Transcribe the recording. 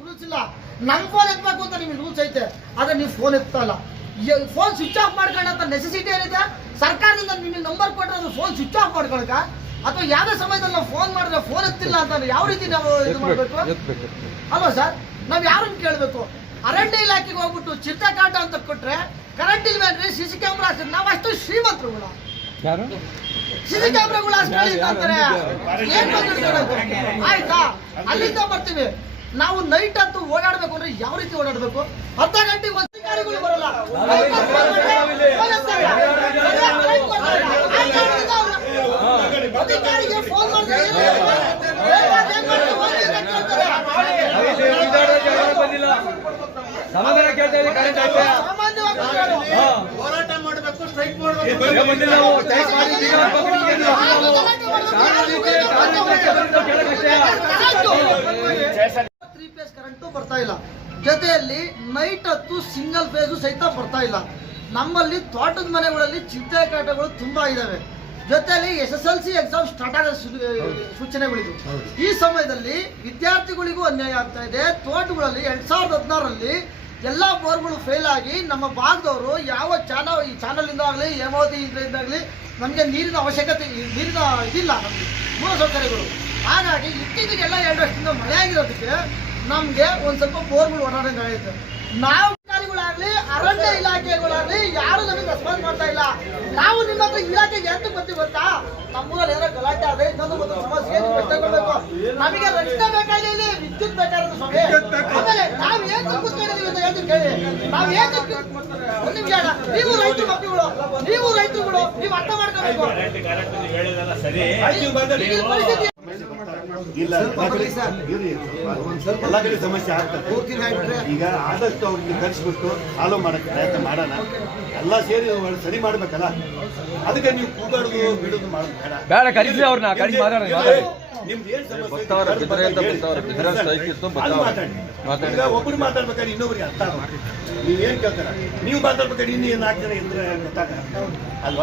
Rules ಇಲ್ಲ. ನಮ್ phone ಎತ್ತಬೇಕು ಅಂತ ನಿಮ್ಗೆ ರೂಲ್ಸ್ ಐತೆ, ಆದ್ರೆ ನೀವು ಫೋನ್ ಎತ್ತಲ್ಲ. ಫೋನ್ ಸ್ವಿಚ್ ಆಫ್ ಮಾಡ್ಕೊಳ್ಳೋ ನೆಸೆಸಿಟಿ ಏನಿದೆ? ಸರ್ಕಾರದಿಂದ ನಿಮಗೆ ನಂಬರ್ ಕೊಟ್ಟರೆ ಅದು ಫೋನ್ ಸ್ವಿಚ್ ಆಫ್ ಮಾಡ್ಕೊಳಕ, ಅಥವಾ ಯಾವುದೇ ಸಮಯದಲ್ಲಿ ನಾವು ಫೋನ್ ಮಾಡಿದ್ರೆ ಫೋನ್ ಎತ್ತಿಲ್ಲ ಅಂತ ಯಾವ ರೀತಿ ನಾವು ಇದು ಮಾಡಬೇಕು ಅಲ್ವಾ ಸರ್? ನಾವ್ ಯಾರನ್ನ ಕೇಳಬೇಕು? ಅರಣ್ಯ ಇಲಾಖೆಗೆ ಹೋಗ್ಬಿಟ್ಟು ಚಿತ್ರ ಕಾಟ ಅಂತ ಕೊಟ್ರೆ ಕರೆಂಟ್ ಇಲ್ವೇನ್ರಿ? ಸಿಸಿ ಕ್ಯಾಮ್ರಾ ನಾವು ಅಷ್ಟು ಶ್ರೀಮಂತರುಗಳ ಸಿಸಿ ಕ್ಯಾಮ್ರಾಗಳು ಅಂತಾರೆ. ಏನ್ ಮಾತಾಡ್ಕೊಳ್ಳೋದು? ಆಯ್ತಾ, ಅಲ್ಲಿಂದ ಬರ್ತೀವಿ ನಾವು. ನೈಟ್ ಅಂತೂ ಓಡಾಡ್ಬೇಕು ಅಂದ್ರೆ ಯಾವ ರೀತಿ ಓಡಾಡ್ಬೇಕು? ಅರ್ಧ ಗಂಟೆಗೆ ಅಧಿಕಾರಿಗಳು ಬರಲ್ಲ, ಅಧಿಕಾರಿಗೆ ಫೋನ್ ಮಾಡಿದ್ರೆ ಸಮಾಧಾನ ಕೇಳ್ತಾ ಇದ್ದೀವಿ. ಕರೆಂಟ್ ಆಯ್ತಾ? ಹೋರಾಟ ಮಾಡಬೇಕು, ಸ್ಟ್ರೈಕ್ ಮಾಡಬೇಕು. ತ್ರೀ ಫೇಸ್ ಕರೆಂಟು ಬರ್ತಾ ಇಲ್ಲ, ಜೊತೆಯಲ್ಲಿ ನೈಟ್ ಹೊತ್ತು ಸಿಂಗಲ್ ಫೇಸು ಸಹಿತ ಬರ್ತಾ ಇಲ್ಲ. ನಮ್ಮಲ್ಲಿ ತೋಟದ ಮನೆಗಳಲ್ಲಿ ಚಿಂತೆ ಕಾಟಗಳು ತುಂಬಾ ಇದಾವೆ. ಜೊತೆಯಲ್ಲಿ SSLC ಎಕ್ಸಾಮ್ ಸ್ಟಾರ್ಟ್ ಆಗೋ ಸೂಚನೆಗಳಿದ್ವು. ಈ ಸಮಯದಲ್ಲಿ ವಿದ್ಯಾರ್ಥಿಗಳಿಗೂ ಅನ್ಯಾಯ ಆಗ್ತಾ ಇದೆ. ತೋಟಗಳಲ್ಲಿ 2016ರಲ್ಲಿ ಎಲ್ಲ ಬೋರ್ಗಳು ಫೇಲ್ ಆಗಿ ನಮ್ಮ ಭಾಗದವರು ಯಾವ ಈ ಚಾನಲ್ ಆಗಲಿ ಹೇಮಾವತಿ ಇದರಿಂದಾಗಲಿ ನಮಗೆ ನೀರಿನ ಅವಶ್ಯಕತೆ, ನೀರಿನ ಇದಿಲ್ಲ ನಮಗೆ ಮೂಲಸೌಕರ್ಯಗಳು. ಹಾಗಾಗಿ ಇತ್ತೀಚೆಗೆ ಎಲ್ಲ 2 ವರ್ಷದಿಂದ ಮಳೆ ಆಗಿರೋದಕ್ಕೆ ನಮಗೆ ಒಂದು ಸ್ವಲ್ಪ ಬೋರ್ಗಳು ಓಡಾಡಂಗೆ ಆಗುತ್ತೆ. ನಾವು ಅಧಿಕಾರಿಗಳಾಗ್ಲಿ ಅರಣ್ಯ ಇಲಾಖೆಗಳಾಗ್ಲಿ ಯಾರು ನಮಗೆ ರೆಸ್ಪಾನ್ಸ್ ಮಾಡ್ತಾ ಇಲ್ಲ. ನಾವು ನಿಮ್ಮ ಹತ್ರ ಇಲಾಖೆಗೆ ಎಂತ ಬರ್ತೀವಿ ಗೊತ್ತಾ? ನಮ್ಮೂರಲ್ಲಿ ಏನೋ ಗಲಾಟೆ ಆದ್ರೆ ಇನ್ನೊಂದು ಒಂದು ಸಮಸ್ಯೆ ಕಷ್ಟಕೊಳ್ಬೇಕು. ನಮಗೆ ರಕ್ಷಣೆ ಬೇಕಾಗಿಲ್ಲ, ವಿದ್ಯುತ್ ಬೇಕಾಗಿರೋದು ಸ್ವಾಮಿ. ಆಮೇಲೆ ನಾವು ಏನ್ ಕೂತ್ಕೊಂಡಿದೀವಿ ಅಂತ ಹೇಳ್ತೀವಿ ಕೇಳಿ. ನಾವು ಏನ್ ಒಂದು ನಿಮಿಷ, ನೀವು ರೈತರು ಮಕ್ಕಳುಗಳು, ನೀವು ರೈತರುಗಳು, ನೀವು ಅರ್ಥ ಮಾಡ್ಕೋಬೇಕು. ಇಲ್ಲ ಎಲ್ಲ ಕಡೆ ಸಮಸ್ಯೆ ಆಗ್ತದೆ. ಈಗ ಆದಷ್ಟು ಅವ್ರಿಗೆ ಕರೆಸ್ಬಿಟ್ಟು ಸಾಲ್ವ್ ಮಾಡಕ್ಕೆ ಪ್ರಯತ್ನ ಮಾಡೋಣ. ಎಲ್ಲ ಸೇರಿ ಸರಿ ಮಾಡ್ಬೇಕಲ್ಲ, ಅದಕ್ಕೆ ನೀವು ಕೂಗಾಡುದು ಬಿಡುದು ಮಾಡೋದು ಬೇಡ. ಕರೀಸಿ ಅವ್ರನ್ನ ಕರೀಸಿ ಮಾತಾಡೋಣ. ನಿಮ್ದು ಏನ್ ಸಮಸ್ಯೆ ಮಾತಾಡಿ. ಈಗ ಒಬ್ರು ಮಾತಾಡ್ಬೇಕಾದ್ರೆ ಇನ್ನೊಬ್ರಿಗೆ ಅರ್ಥ ಆಗ, ನೀವೇನ್ ಕೇಳ್ತಾರ, ನೀವು ಮಾತಾಡ್ಬೇಕಾದ್ರೆ ಇನ್ನೇನು 4 ಜನ ಇದ್ರೆ ಗೊತ್ತಾಗ ಅಲ್ವಾ?